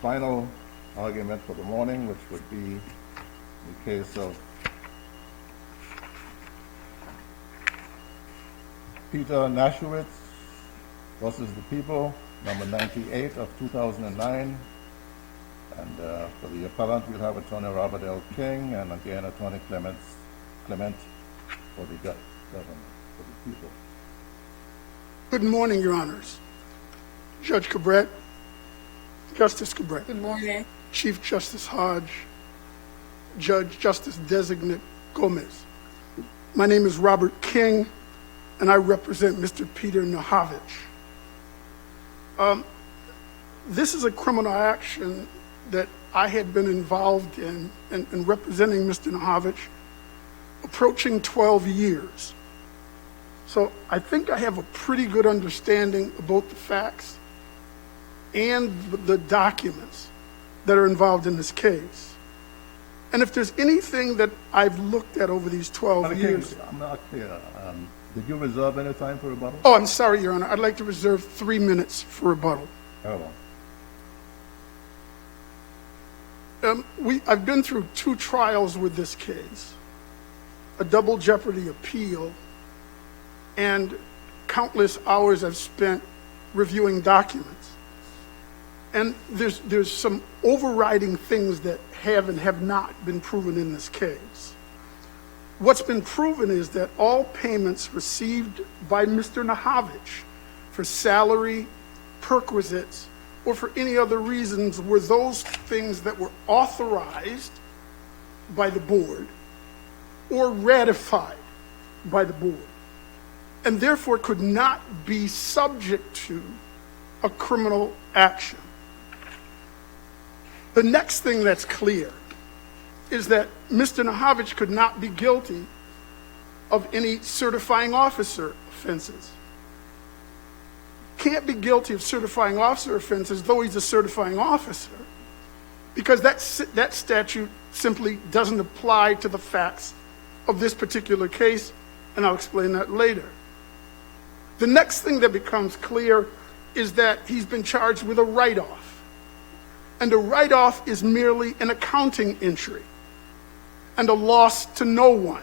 final argument for the morning, which would be the case of Peter Najawicz versus the People, number 98 of 2009. And for the appellant, we'll have Attorney Robert L. King, and again, Attorney Clement for the government, for the people. Good morning, Your Honors. Judge Cabret, Justice Cabret. Good morning. Chief Justice Hodge, Judge Justice Designate Gomez. My name is Robert King, and I represent Mr. Peter Najawicz. This is a criminal action that I had been involved in representing Mr. Najawicz approaching 12 years. So I think I have a pretty good understanding of both the facts and the documents that are involved in this case. And if there's anything that I've looked at over these 12 years... I'm not clear. Did you reserve any time for rebuttal? Oh, I'm sorry, Your Honor. I'd like to reserve 3 minutes for rebuttal. Very well. I've been through 2 trials with this case, a double jeopardy appeal, and countless hours I've spent reviewing documents. And there's some overriding things that have and have not been proven in this case. What's been proven is that all payments received by Mr. Najawicz for salary, perquisites, or for any other reasons were those things that were authorized by the board or ratified by the board, and therefore could not be subject to a criminal action. The next thing that's clear is that Mr. Najawicz could not be guilty of any certifying officer offenses. Can't be guilty of certifying officer offenses, though he's a certifying officer, because that statute simply doesn't apply to the facts of this particular case, and I'll explain that later. The next thing that becomes clear is that he's been charged with a write-off. And a write-off is merely an accounting entry and a loss to no one.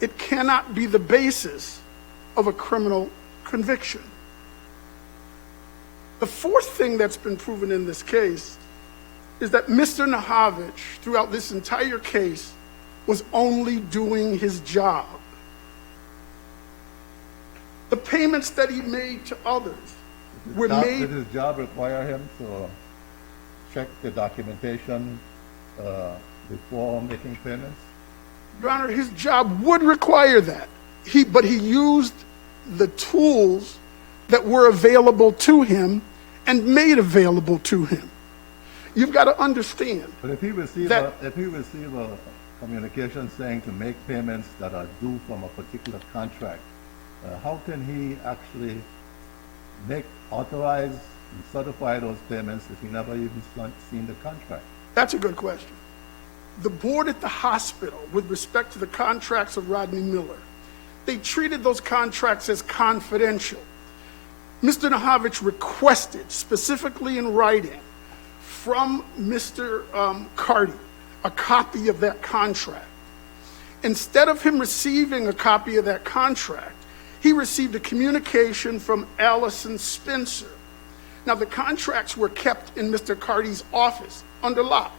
It cannot be the basis of a criminal conviction. The fourth thing that's been proven in this case is that Mr. Najawicz, throughout this entire case, was only doing his job. The payments that he made to others were made... Did his job require him to check the documentation before making payments? Your Honor, his job would require that. But he used the tools that were available to him and made available to him. You've got to understand. But if he received a communication saying to make payments that are due from a particular contract, how can he actually authorize and certify those payments if he never even seen the contract? That's a good question. The board at the hospital, with respect to the contracts of Rodney Miller, they treated those contracts as confidential. Mr. Najawicz requested, specifically in writing, from Mr. Carty, a copy of that contract. Instead of him receiving a copy of that contract, he received a communication from Allison Spencer. Now, the contracts were kept in Mr. Carty's office under lock.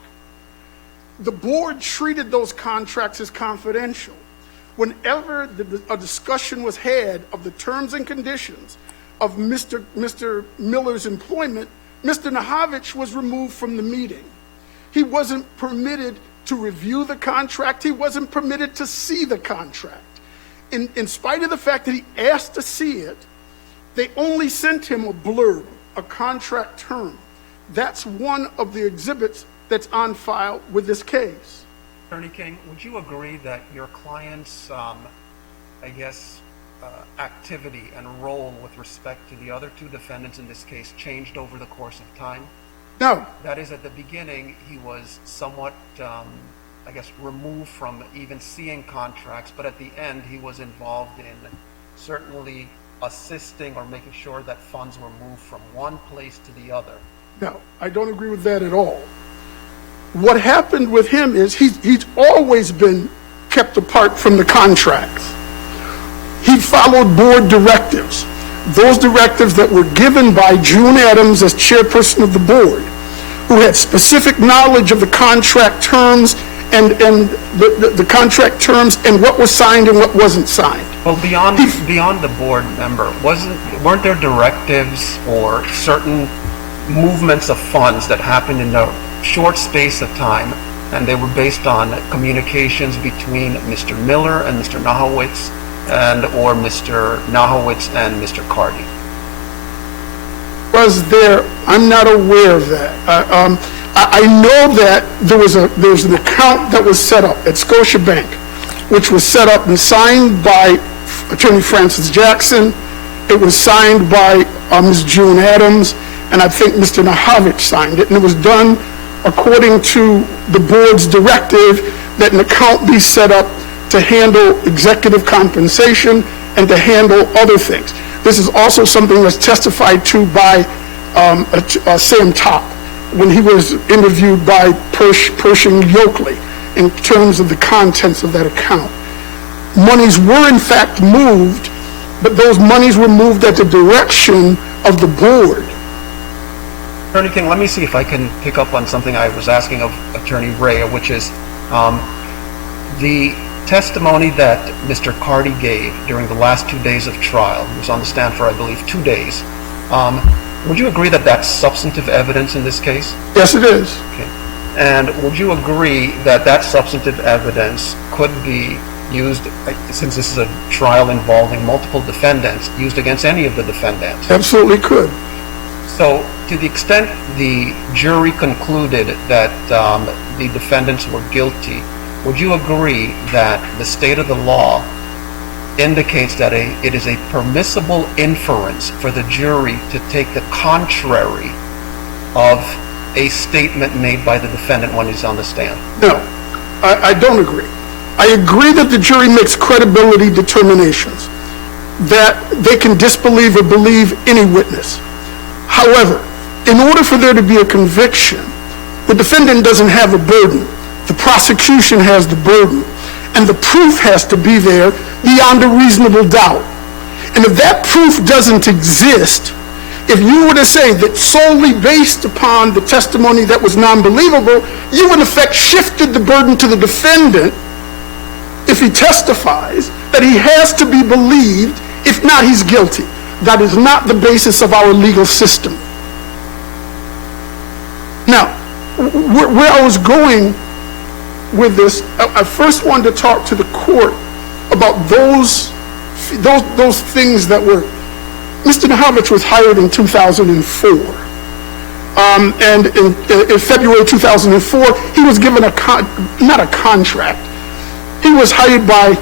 The board treated those contracts as confidential. Whenever a discussion was had of the terms and conditions of Mr. Miller's employment, Mr. Najawicz was removed from the meeting. He wasn't permitted to review the contract. He wasn't permitted to see the contract. In spite of the fact that he asked to see it, they only sent him a blurb, a contract term. That's one of the exhibits that's on file with this case. Attorney King, would you agree that your client's, activity and role with respect to the other 2 defendants in this case changed over the course of time? No. That is, at the beginning, he was somewhat, removed from even seeing contracts, but at the end, he was involved in certainly assisting or making sure that funds were moved from one place to the other. No, I don't agree with that at all. What happened with him is he's always been kept apart from the contracts. He followed board directives, those directives that were given by June Adams as chairperson of the board, who had specific knowledge of the contract terms and the contract terms and what was signed and what wasn't signed. Well, beyond the board member, weren't there directives or certain movements of funds that happened in a short space of time, and they were based on communications between Mr. Miller and Mr. Najawicz, or Mr. Najawicz and Mr. Carty? Was there? I'm not aware of that. I know that there was an account that was set up at Scotiabank, which was set up and signed by Attorney Francis Jackson. It was signed by Ms. June Adams, and I think Mr. Najawicz signed it, and it was done according to the board's directive that an account be set up to handle executive compensation and to handle other things. This is also something that's testified to by Sam Topp when he was interviewed by Pershing Yoakley in terms of the contents of that account. Monies were in fact moved, but those monies were moved at the direction of the board. Attorney King, let me see if I can pick up on something I was asking of Attorney Rea, which is the testimony that Mr. Carty gave during the last 2 days of trial. He was on the stand for, I believe, 2 days. Would you agree that that's substantive evidence in this case? Yes, it is. Okay. And would you agree that that substantive evidence could be used, since this is a trial involving multiple defendants, used against any of the defendants? Absolutely could. So, to the extent the jury concluded that the defendants were guilty, would you agree that the state of the law indicates that it is a permissible inference for the jury to take the contrary of a statement made by the defendant when he's on the stand? No, I don't agree. I agree that the jury makes credibility determinations, that they can disbelieve or believe any witness. However, in order for there to be a conviction, the defendant doesn't have a burden. The prosecution has the burden, and the proof has to be there beyond a reasonable doubt. And if that proof doesn't exist, if you were to say that solely based upon the testimony that was non-believable, you in effect shifted the burden to the defendant if he testifies that he has to be believed, if not he's guilty. That is not the basis of our legal system. Now, where I was going with this, I first wanted to talk to the court about those things that were. Mr. Najawicz was hired in 2004, and in February 2004, he was given not a contract. He was hired by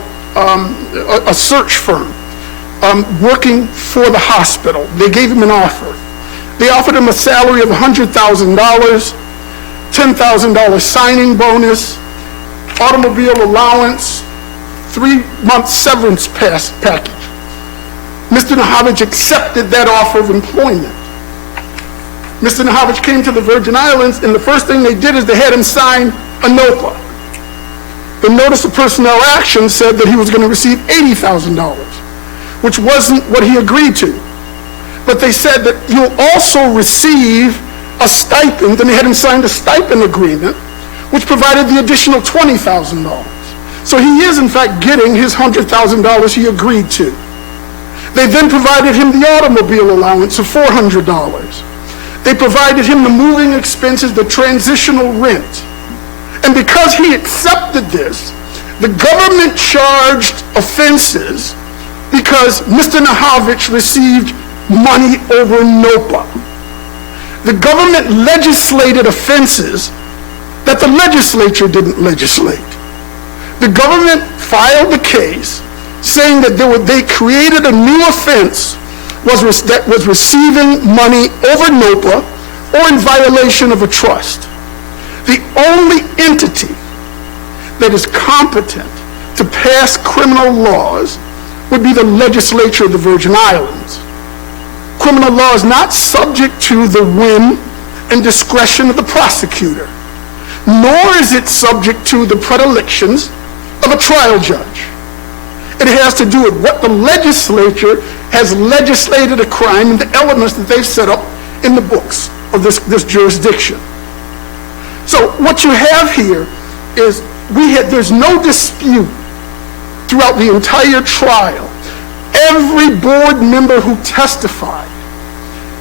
a search firm working for the hospital. They gave him an offer. They offered him a salary of $100,000, $10,000 signing bonus, automobile allowance, 3-month severance package. Mr. Najawicz accepted that offer of employment. Mr. Najawicz came to the Virgin Islands, and the first thing they did is they had him sign a NOPA. The notice of personnel action said that he was going to receive $80,000, which wasn't what he agreed to. But they said that you'll also receive a stipend, and they had him sign a stipend agreement, which provided the additional $20,000. So he is, in fact, getting his $100,000 he agreed to. They then provided him the automobile allowance of $400. They provided him the moving expenses, the transitional rent. And because he accepted this, the government charged offenses because Mr. Najawicz received money over NOPA. The government legislated offenses that the legislature didn't legislate. The government filed the case saying that they created a new offense that was receiving money over NOPA or in violation of a trust. The only entity that is competent to pass criminal laws would be the legislature of the Virgin Islands. Criminal law is not subject to the whim and discretion of the prosecutor, nor is it subject to the predilections of a trial judge. It has to do with what the legislature has legislated a crime and the elements that they've set up in the books of this jurisdiction. So what you have here is there's no dispute throughout the entire trial. Every board member who testified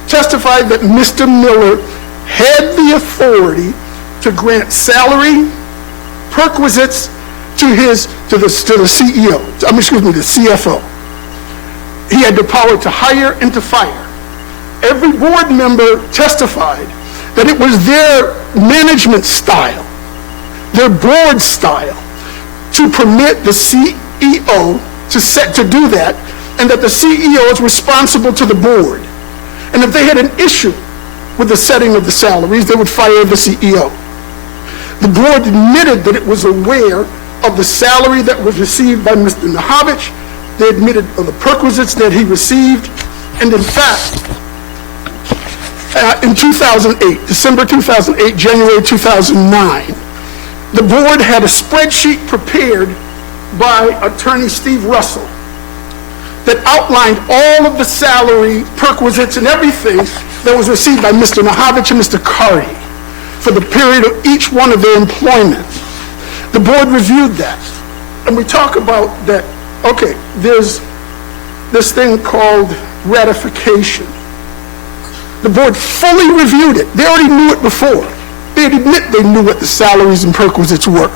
that Mr. Miller had the authority to grant salary, perquisites to the CEO, the CFO. He had the power to hire and to fire. Every board member testified that it was their management style, their board style, to permit the CEO to do that, and that the CEO is responsible to the board. And if they had an issue with the setting of the salaries, they would fire the CEO. The board admitted that it was aware of the salary that was received by Mr. Najawicz. They admitted of the perquisites that he received. And in fact, in 2008, December 2008, January 2009, the board had a spreadsheet prepared by attorney Steve Russell that outlined all of the salary, perquisites, and everything that was received by Mr. Najawicz and Mr. Cardi for the period of each one of their employment. The board reviewed that, and we talk about that, okay, there's this thing called ratification. The board fully reviewed it. They already knew it before. They'd admit they knew what the salaries and perquisites were.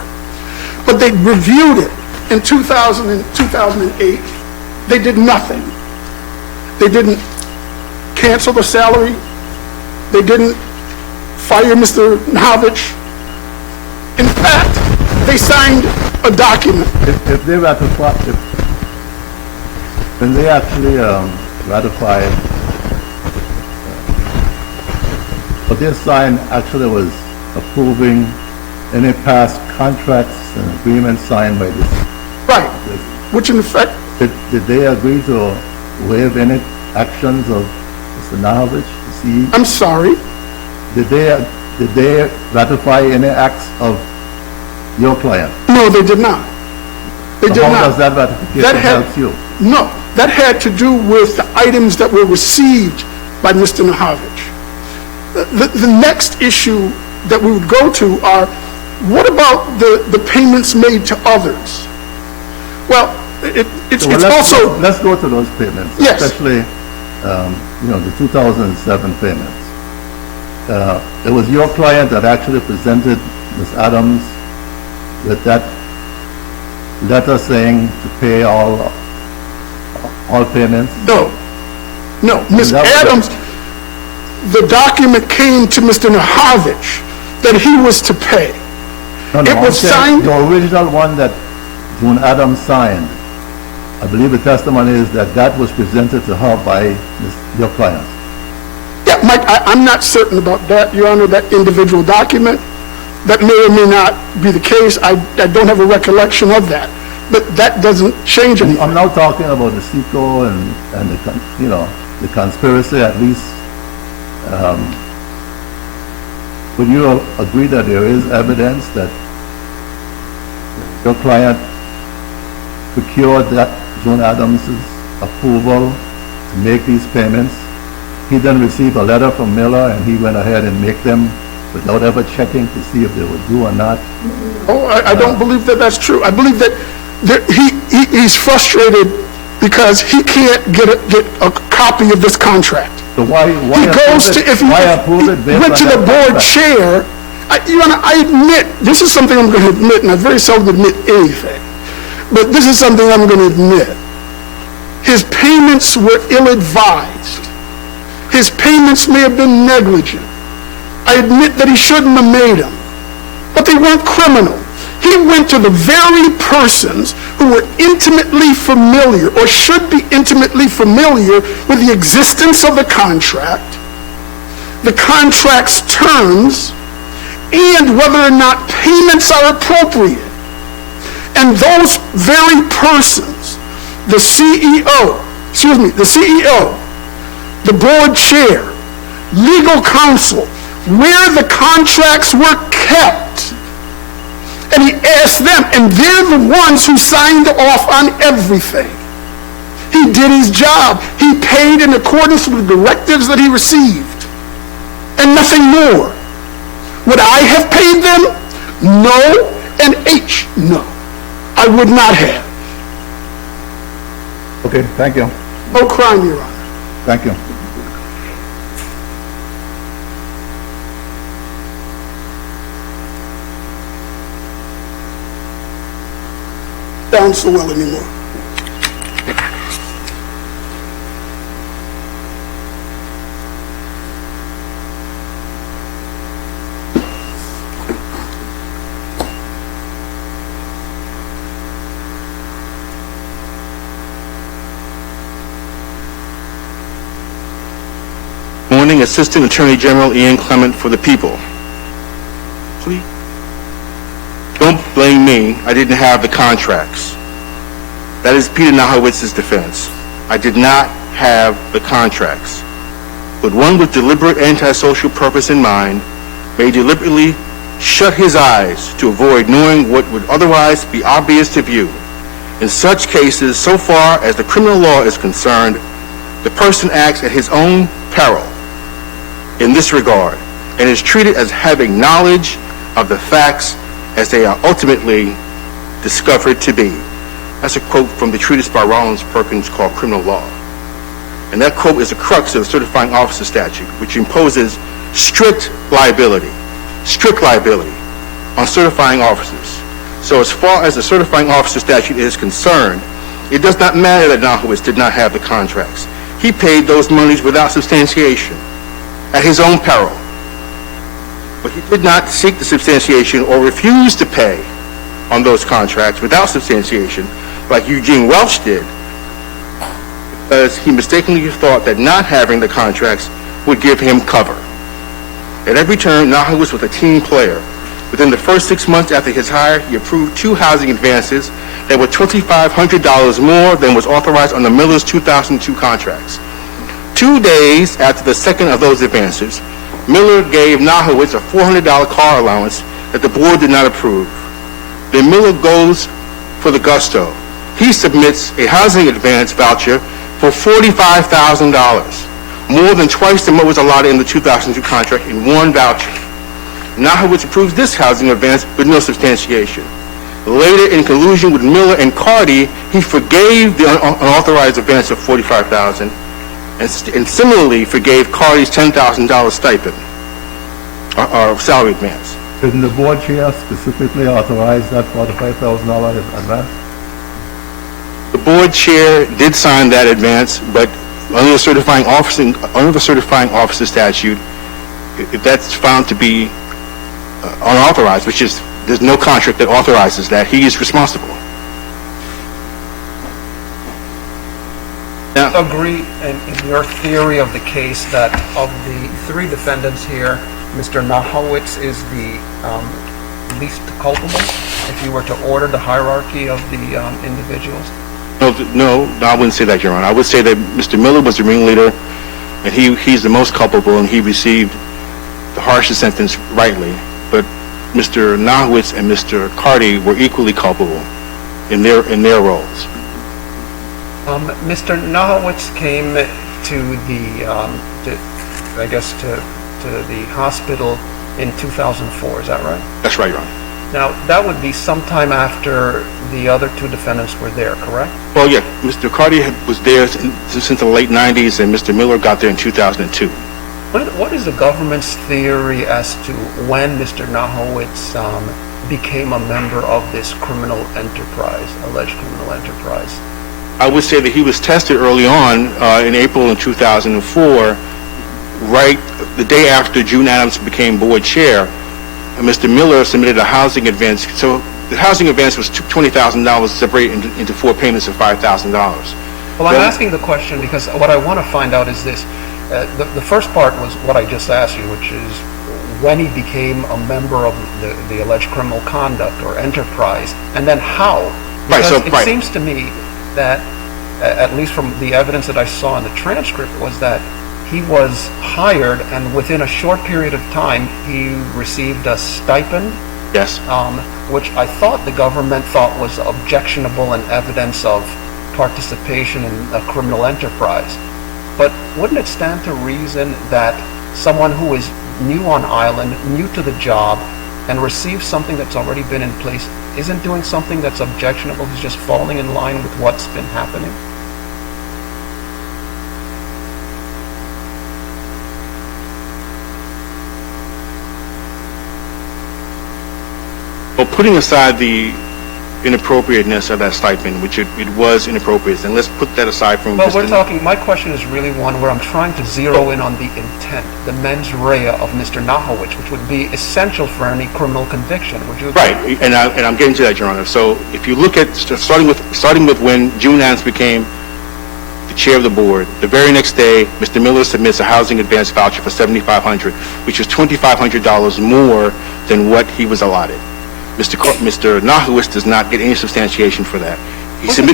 But they reviewed it in 2000 and 2008. They did nothing. They didn't cancel the salary. They didn't fire Mr. Najawicz. In fact, they signed a document. If they ratify, when they actually ratified, what they signed actually was approving any past contracts and agreements signed by this. Right, which in effect, Did they agree to waive any actions of Mr. Najawicz, the CEO? I'm sorry, Did they ratify any acts of your client? no, they did not. They did How not. does that ratification help you? No, that had to do with the items that were received by Mr. Najawicz. The next issue that we would go to are, what about the payments made to others? Well, it's also... Let's go to those payments, Yes. especially, the 2007 payments. It was your client that actually presented Ms. Adams with that letter saying to pay all payments? No, Ms. That was Adams, the document came to Mr. Najawicz that he was to pay. No, It I'm was saying signed- the original one that June Adams signed, I believe the testimony is that was presented to her by your client. Yeah, Mike, I'm not certain about that, Your Honor, that individual document. That may or may not be the case. I don't have a recollection of that. But that doesn't change anything. I'm now talking about the SECO and the conspiracy, at least. Would you agree that there is evidence that your client procured that June Adams's approval to make these payments? He then received a letter from Miller and he went ahead and make them without ever checking to see if they were due or not? Oh, I don't believe that that's true. I believe that he's frustrated because he can't get a copy of this contract. So why He goes to, if he approve it based went on to the that board contract? chair, Your Honor, I admit, this is something I'm going to admit, and I very seldom admit anything, but this is something I'm going to admit. His payments were ill-advised. His payments may have been negligent. I admit that he shouldn't have made them, but they weren't criminal. He went to the very persons who were intimately familiar, or should be intimately familiar, with the existence of the contract's terms, and whether or not payments are appropriate. And those very persons, the CEO, the board chair, legal counsel, where the contracts were kept. And he asked them, and they're the ones who signed off on everything. He did his job. He paid in accordance with the directives that he received, and nothing more. Would I have paid them? No, and H, no. I would not have. Okay, thank you. No crime, Your Honor. Thank you. Down so well anymore. Morning, Assistant Attorney General Ian Clement for the people. Please. Don't blame me. I didn't have the contracts. That is Peter Najawicz's defense. I did not have the contracts. But one with deliberate antisocial purpose in mind may deliberately shut his eyes to avoid knowing what would otherwise be obvious to view. In such cases, so far as the criminal law is concerned, the person acts at his own peril in this regard and is treated as having knowledge of the facts as they are ultimately discovered to be. That's a quote from the treatise by Rollins Perkins called Criminal Law. And that quote is a crux of the certifying officer statute, which imposes strict liability on certifying officers. So as far as the certifying officer statute is concerned, it does not matter that Najawicz did not have the contracts. He paid those monies without substantiation, at his own peril. But he did not seek the substantiation or refuse to pay on those contracts without substantiation, like Eugene Welch did, because he mistakenly thought that not having the contracts would give him cover. At every turn, Najawicz was a team player. Within the first 6 months after his hire, he approved 2 housing advances that were $2,500 more than was authorized under Miller's 2002 contracts. 2 days after the second of those advances, Miller gave Najawicz a $400 car allowance that the board did not approve. Then Miller goes for the gusto. He submits a housing advance voucher for $45,000, more than twice than what was allotted in the 2002 contract in one voucher. Najawicz approves this housing advance with no substantiation. Later, in collusion with Miller and Carty, he forgave the unauthorized advance of $45,000 and similarly forgave Carty's $10,000 stipend, or salary advance. Didn't the board chair specifically authorize that $45,000 advance? The board chair did sign that advance, but under the certifying officer statute, if that's found to be unauthorized, which is, there's no contract that authorizes that, he is responsible. Now, Agree in your theory of the case that of the 3 defendants here, Mr. Najawicz is the least culpable, if you were to order the hierarchy of the individuals? No, I wouldn't say that, Your Honor. I would say that Mr. Miller was the ringleader, and he's the most culpable, and he received the harshest sentence rightly. But Mr. Najawicz and Mr. Carty were equally culpable in their roles. Mr. Najawicz came to the, to the hospital in 2004, is that right? That's right, Your Honor. Now, that would be sometime after the other 2 defendants were there, correct? Well, yeah, Mr. Carty was there since the late 90s, and Mr. Miller got there in 2002. What is the government's theory as to when Mr. Najawicz became a member of this criminal enterprise, alleged criminal enterprise? I would say that he was tested early on in April in 2004, right the day after June Adams became board chair. Mr. Miller submitted a housing advance. So the housing advance was $20,000 separated into 4 payments of $5,000. Well, I'm asking the question because what I want to find out is this. The first part was what I just asked you, which is when he became a member of the alleged criminal conduct or enterprise, and then how. Because it seems to me that, at least from the evidence that I saw in the transcript, was that he was hired, and within a short period of time, he received a stipend, Yes. which I thought the government thought was objectionable and evidence of participation in a criminal enterprise. But wouldn't it stand to reason that someone who is new on island, new to the job, and receives something that's already been in place isn't doing something that's objectionable, he's just falling in line with what's been happening? Well, putting aside the inappropriateness of that stipend, which it was inappropriate, and let's put that aside from... Well, we're talking, my question is really one where I'm trying to zero in on the intent, the mens rea of Mr. Najawicz, which would be essential for any criminal conviction. Would you agree? Right, and I'm getting to that, Your Honor. So if you look at, starting with when June Nance became the chair of the board, the very next day, Mr. Miller submits a housing advance voucher for $7,500, which is $2,500 more than what he was allotted. Mr. Najawicz does not get any substantiation for that.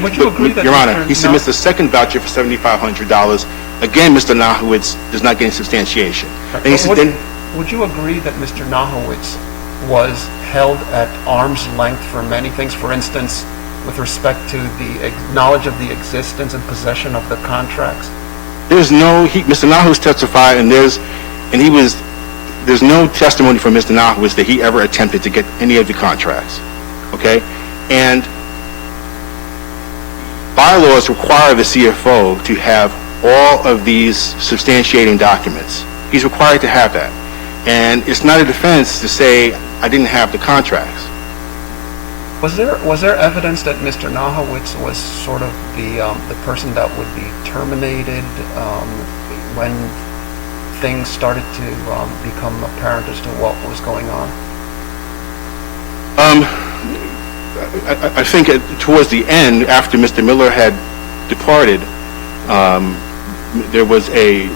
Would you agree that Your Honor, Mr. he submits a second voucher for $7,500. Again, Mr. Najawicz does not get any substantiation. Would you agree that Mr. Najawicz was held at arm's length for many things? For instance, with respect to the knowledge of the existence and possession of the contracts? Mr. Najawicz testified, and there's no testimony from Mr. Najawicz that he ever attempted to get any of the contracts, okay? And bylaws require the CFO to have all of these substantiating documents. He's required to have that. And it's not a defense to say, I didn't have the contracts. Was there evidence that Mr. Najawicz was sort of the person that would be terminated when things started to become apparent as to what was going on? I think towards the end, after Mr. Miller had departed, there was a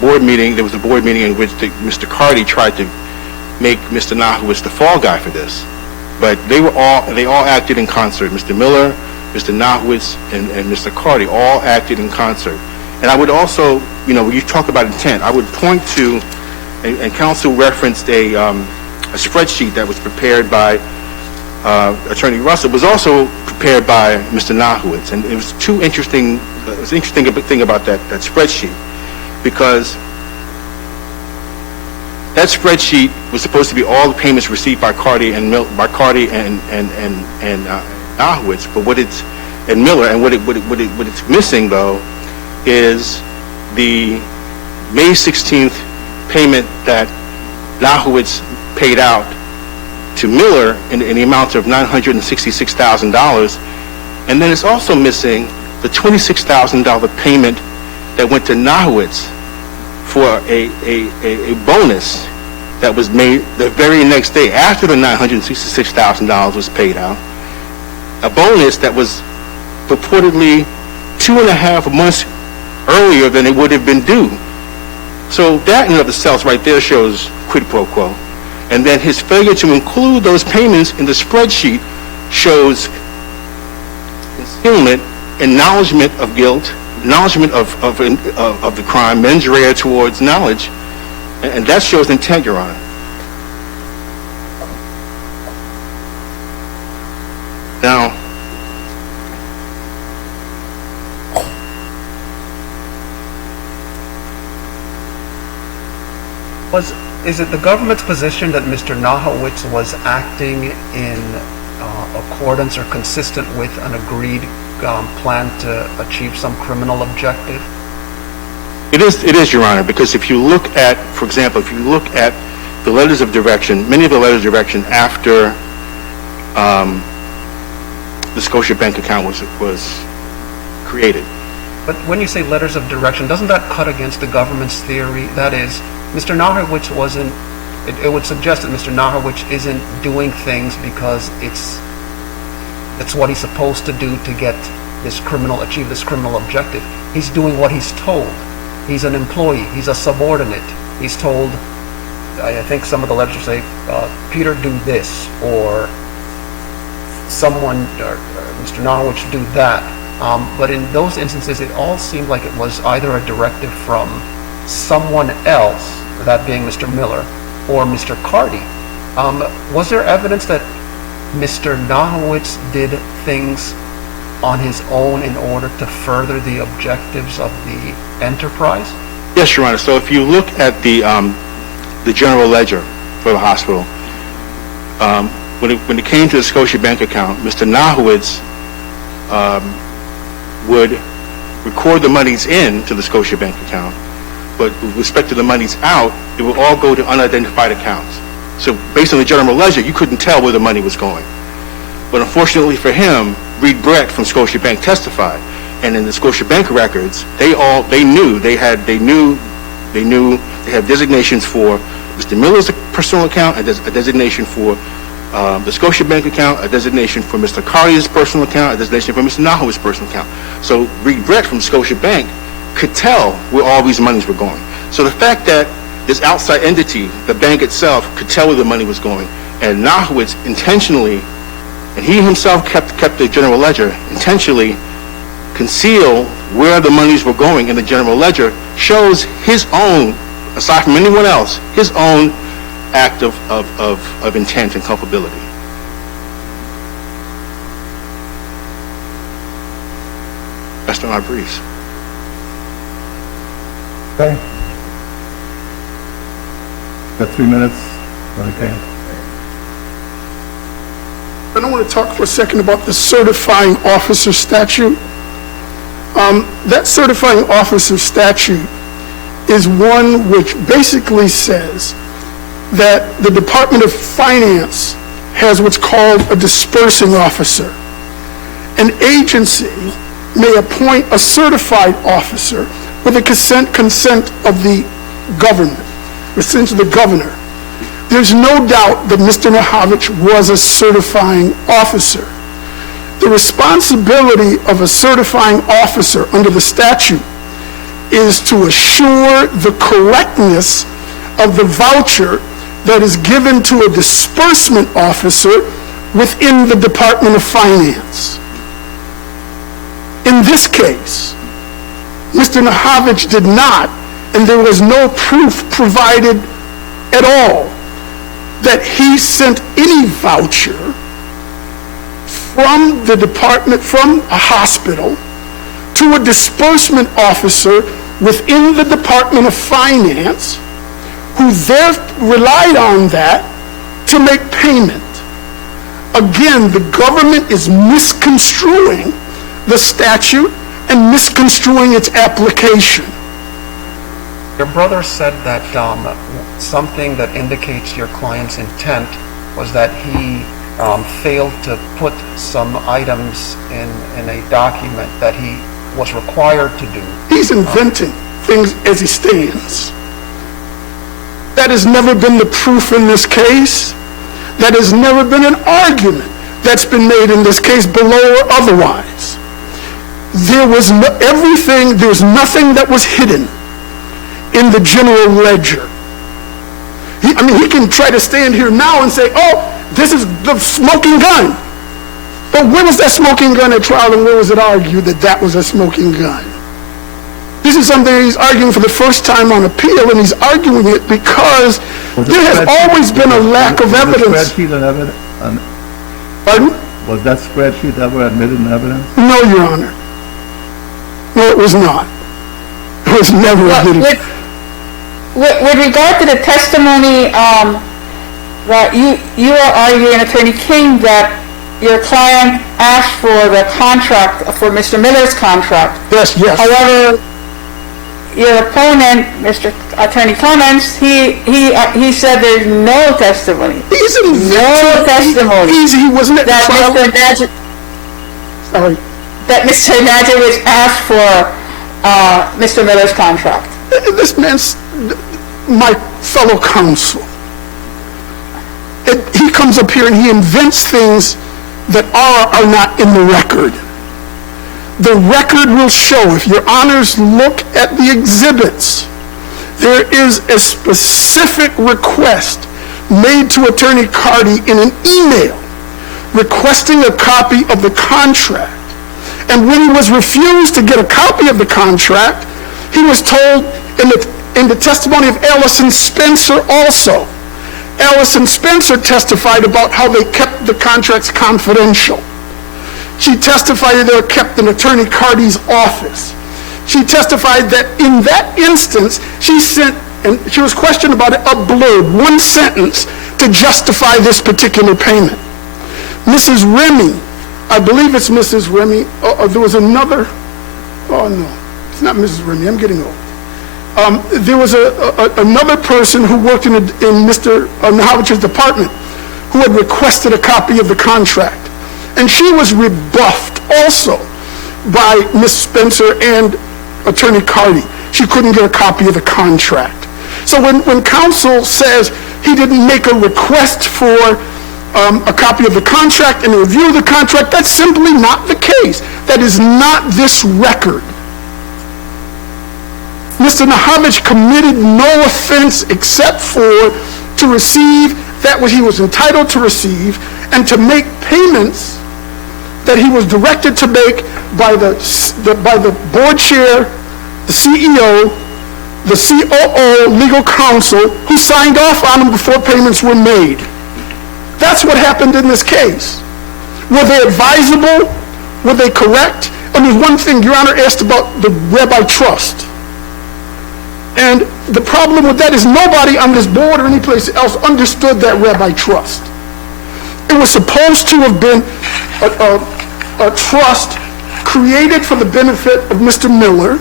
board meeting in which Mr. Carty tried to make Mr. Najawicz the fall guy for this. But they all acted in concert. Mr. Miller, Mr. Najawicz, and Mr. Carty all acted in concert. And I would also, when you talk about intent, I would point to, and counsel referenced a spreadsheet that was prepared by Attorney Russell, was also prepared by Mr. Najawicz. And it was an interesting thing about that spreadsheet, because that spreadsheet was supposed to be all the payments received by Carty and Najawicz, but what it's missing though is the May 16th payment that Najawicz paid out to Miller in the amount of $966,000, and then it's also missing the $26,000 payment that went to Najawicz for a bonus that was made the very next day after the $966,000 was paid out, a bonus that was purportedly 2.5 months earlier than it would have been due. So that in and of itself right there shows quid pro quo. And then his failure to include those payments in the spreadsheet shows concealment, acknowledgement of guilt, acknowledgement of the crime, mens rea towards knowledge, and that shows intent, Your Honor. Now, is it the government's position that Mr. Najawicz was acting in accordance or consistent with an agreed plan to achieve some criminal objective? It is, Your Honor, because if you look at, for example, if you look at the letters of direction, many of the letters of direction after the Scotia Bank account was created. But when you say letters of direction, doesn't that cut against the government's theory? That is, Mr. Najawicz wasn't, it would suggest that Mr. Najawicz isn't doing things because it's what he's supposed to do to get achieve this criminal objective. He's doing what he's told. He's an employee. He's a subordinate. He's told, I think some of the letters say, Peter, do this, or someone, or Mr. Najawicz, do that. But in those instances, it all seemed like it was either a directive from someone else, that being Mr. Miller or Mr. Carty. Was there evidence that Mr. Najawicz did things on his own in order to further the objectives of the enterprise? Yes, Your Honor. So if you look at the general ledger for the hospital, when it came to the Scotia Bank account, Mr. Najawicz would record the monies in to the Scotia Bank account, but with respect to the monies out, it would all go to unidentified accounts. So based on the general ledger, you couldn't tell where the money was going. But unfortunately for him, Reed Brett from Scotia Bank testified, and in the Scotia Bank records, they had designations for Mr. Miller's personal account, a designation for the Scotia Bank account, a designation for Mr. Carty's personal account, a designation for Mr. Najawicz's personal account. So Reed Brett from Scotia Bank could tell where all these monies were going. So the fact that this outside entity, the bank itself, could tell where the money was going, and Najawicz intentionally, and he himself kept the general ledger, intentionally conceal where the monies were going in the general ledger, shows his own, aside from anyone else, his own act of intent and culpability. That's in our briefs. Okay. Got 3 minutes. Okay. And I want to talk for a second about the certifying officer statute. That certifying officer statute is one which basically says that the Department of Finance has what's called a dispersing officer. An agency may appoint a certified officer with the consent of the government, essentially the governor. There's no doubt that Mr. Najawicz was a certifying officer. The responsibility of a certifying officer under the statute is to assure the correctness of the voucher that is given to a disbursement officer within the Department of Finance. In this case, Mr. Najawicz did not, and there was no proof provided at all that he sent any voucher from the department, from a hospital, to a disbursement officer within the Department of Finance, who there relied on that to make payment. Again, the government is misconstruing the statute and misconstruing its application. Your brother said that something that indicates your client's intent was that he failed to put some items in a document that he was required to do. He's inventing things as he stands. That has never been the proof in this case. That has never been an argument that's been made in this case, below or otherwise. There was there was nothing that was hidden in the general ledger. He can try to stand here now and say, oh, this is the smoking gun. But when was that smoking gun at trial, and where was it argued that that was a smoking gun? This is something he's arguing for the first time on appeal, and he's arguing it because there has always been a lack of evidence. Pardon? Was that spreadsheet ever admitted in evidence? No, Your Honor. No, it was not. It was never admitted. With regard to the testimony, that you are arguing, Attorney King, that your client asked for the contract, for Mr. Miller's contract. Yes. However, your opponent, Mr. Attorney Clements, he said there's no testimony. He's inventing. No testimony. He wasn't at the trial. That Mr. Najawicz asked for Mr. Miller's contract. This man's my fellow counsel. He comes up here and he invents things that are not in the record. The record will show, if your honors look at the exhibits, there is a specific request made to Attorney Carty in an email requesting a copy of the contract. And when he was refused to get a copy of the contract, he was told in the testimony of Allison Spencer also. Allison Spencer testified about how they kept the contracts confidential. She testified that they were kept in Attorney Carty's office. She testified that in that instance, she sent, and she was questioned about it, a blurb, one sentence, to justify this particular payment. Mrs. Remy, I believe it's Mrs. Remy, there was another, oh no, it's not Mrs. Remy, I'm getting old. There was another person who worked in Mr. Najawicz's department who had requested a copy of the contract. And she was rebuffed also by Ms. Spencer and Attorney Carty. She couldn't get a copy of the contract. So when counsel says he didn't make a request for a copy of the contract and a review of the contract, that's simply not the case. That is not this record. Mr. Najawicz committed no offense except for to receive that which he was entitled to receive and to make payments that he was directed to make by the board chair, the CEO, the COO, legal counsel, who signed off on them before payments were made. That's what happened in this case. Were they advisable? Were they correct? I mean, one thing, Your Honor asked about the Rabbi Trust. And the problem with that is nobody on this board or any place else understood that Rabbi Trust. It was supposed to have been a trust created for the benefit of Mr. Miller,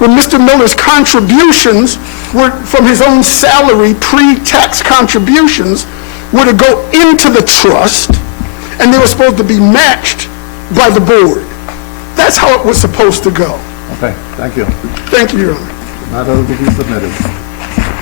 when Mr. Miller's contributions were from his own salary, pre-tax contributions, were to go into the trust, and they were supposed to be matched by the board. That's how it was supposed to go. Okay, thank you. Thank you, Your Honor. Matter will be submitted.